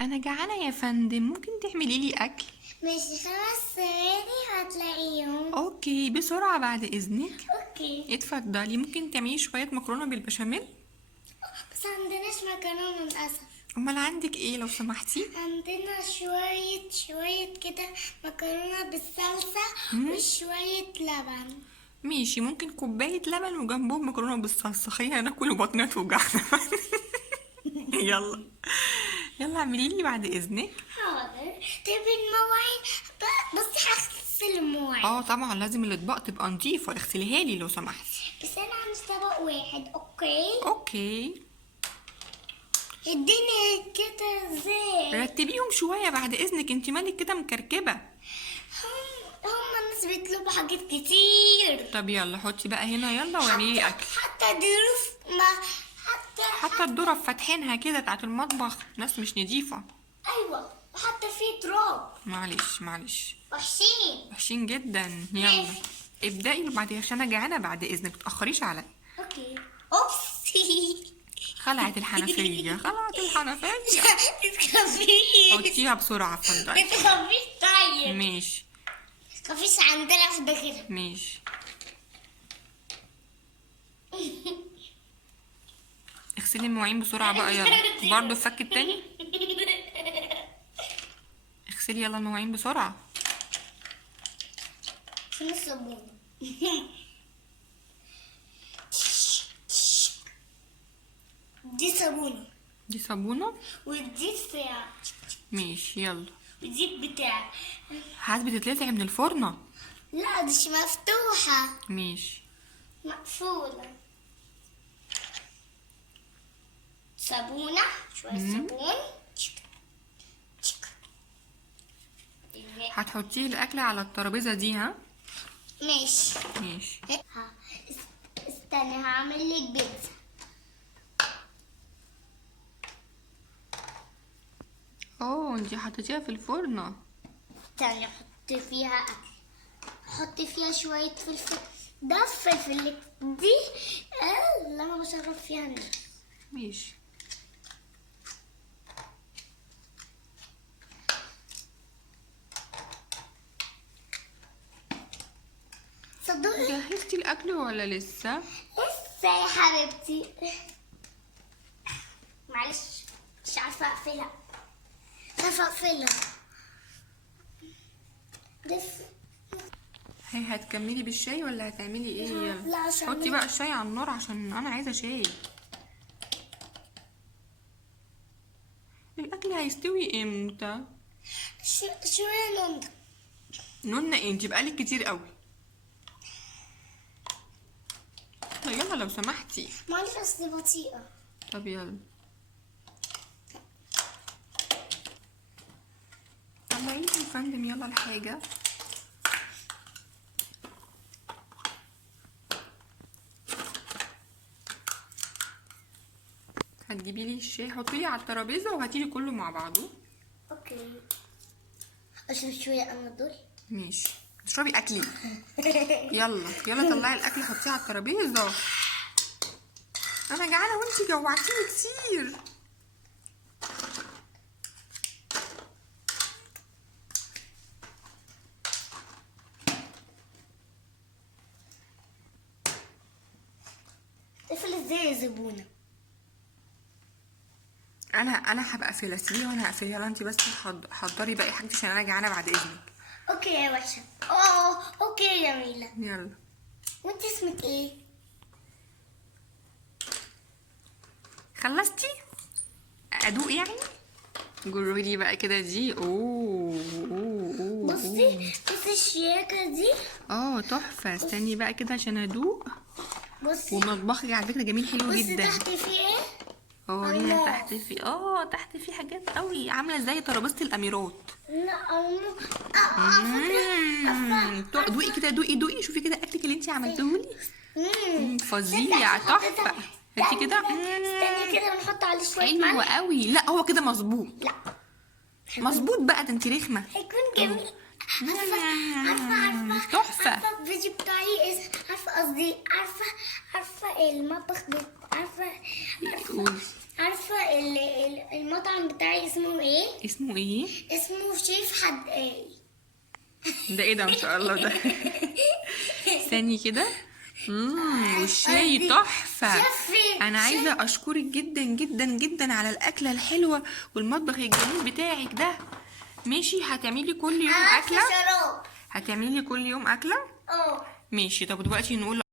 انا جعانه يا فندم، ممكن تعملي لي اكل؟ مش 5 ثواني هتلاقيهم. اوكي بسرعه بعد اذنك. اوكي. اتفضلي، ممكن تعملي شويه مكرونه بالبشاميل؟ بس عندناش مكرونة للأسف. امال عندك ايه لو سمحتي؟ عندنا شوية كده مكرونة بالصلصة وشوية لبن. ماشي، ممكن كوبايه لبن وجنبهم مكرونه بالصلصه، خلينا ناكل وبطننا توجعنا. يلا يلا اعملي لي بعد اذنك. حاضر. طيب المواعين بس هغسل المواعين. اه طبعا لازم الاطباق تبقى نظيفه، اغسليها لي لو سمحتي. بس أنا عندي طبق واحد. اوكي. اوكي. الدنيا كده ازاي؟ رتبيهم شويه بعد اذنك، انت مالك كده مكركبه. هم الناس بيطلبوا حاجات كتير. طب يلا حطي بقى هنا، يلا واعملي لي اكل. حتى ضيوف ما حتى الدرف فاتحينها كده بتاعت المطبخ، ناس مش نضيفه. ايوه، وحتى في تراب. معلش وحشين. وحشين جدا. يلا ابدأي وبعدين عشان انا جعانه بعد اذنك، متأخريش عليا. اوكي. اوبس. خلعت الحنفيه. متخافيش. حطيها بسرعه اتفضلي. متخافيش. طيب ماشي متخافيش، عندنا واحدة كده. ماشي. اغسلي المواعين بسرعه بقى يلا، برضه الفك التاني. اغسلي يلا المواعين بسرعه. فين الصابون؟ دي صابونة دي صابونه. ودي بتاع ماشي يلا. ودي بتاع. حاسبة تتلسع من الفرنة. لا دي مش مفتوحة، ماشي. مقفولة. صابونة، شوية صابون. هتحطيه الاكل على الترابيزه دي ها؟ ماشي. ماشي. استني هعمل لك بيتزا. اوه انتي حطيتيها في الفرنة. استني احط فيها اكل. احط فيها شوية فلفل. ده الفلفل دي اللي انا بشرب فيها الناس. ماشي. صدقني جهزتي الاكل ولا لسه؟ لسه يا حبيبتي. معلش مش عارفة اقفلها. لسه. هي هتكملي بالشاي ولا هتعملي ايه؟ يلا لا عشان حطي بقى الشاي على النار عشان انا عايزه شاي. الاكل هيستوي امتى؟ شوية نضج. نونا ايه، انتي بقالك كتير قوي. لا يلا لو سمحتي. معلش اصل بطيئة. طب يلا طلعي لي يا فندم يلا الحاجه. هتجيبي لي الشاي، حطيه على الترابيزه وهاتي لي كله مع بعضه. اوكي. اشرب شوية انا دول. ماشي تشربي اكلي. يلا طلعي الاكل حطيه على الترابيزه. انا جعانه وانتي جوعتيني كتير. تقفل ازاي يا زبونة؟ انا هبقى اقفلها، سيبيها وانا هقفلها. يلا انتي بس حضري باقي حاجتي عشان انا جعانه بعد اذنك. اوكي يا باشا. اوكي يا ميلا. يلا. وانت اسمك ايه؟ خلصتي؟ ادوق يعني؟ جربي بقى كده دي. اوه بصي الشياكة دي. تحفه. استني بقى كده عشان ادوق. بصي ومطبخك على فكره جميل حلو بصي جدا. تحت في ايه؟ هنا تحت في حاجات قوي عامله زي ترابيزه الاميرات. لا دوقي كده، دوقي شوفي كده اكلك اللي انتي عملتهولي. فظيع تحفه. هاتي كده. استني كده ونحط عليه شوية حلو ملح. قوي. لا هو كده مظبوط. لا مظبوط بقى، ده انتي رخمه. هيكون جميل. عارفة تحفة. عارفة الفيديو بتاعي عارفة قصدي عارفة المطبخ قولي. عارفة المطعم بتاعي اسمه ايه؟ اسمه ايه؟ اسمه شيف حدقاي. ده ايه ده ما شاء الله ده؟ استني كده. والشاي تحفة. انا عايزة اشكرك جدا جدا جدا على الاكلة الحلوة والمطبخ الجميل بتاعك ده. ماشي، هتعملي كل يوم اكلة؟ شراب. هتعملي كل يوم اكلة؟ اه. ماشي. طب دلوقتي نقول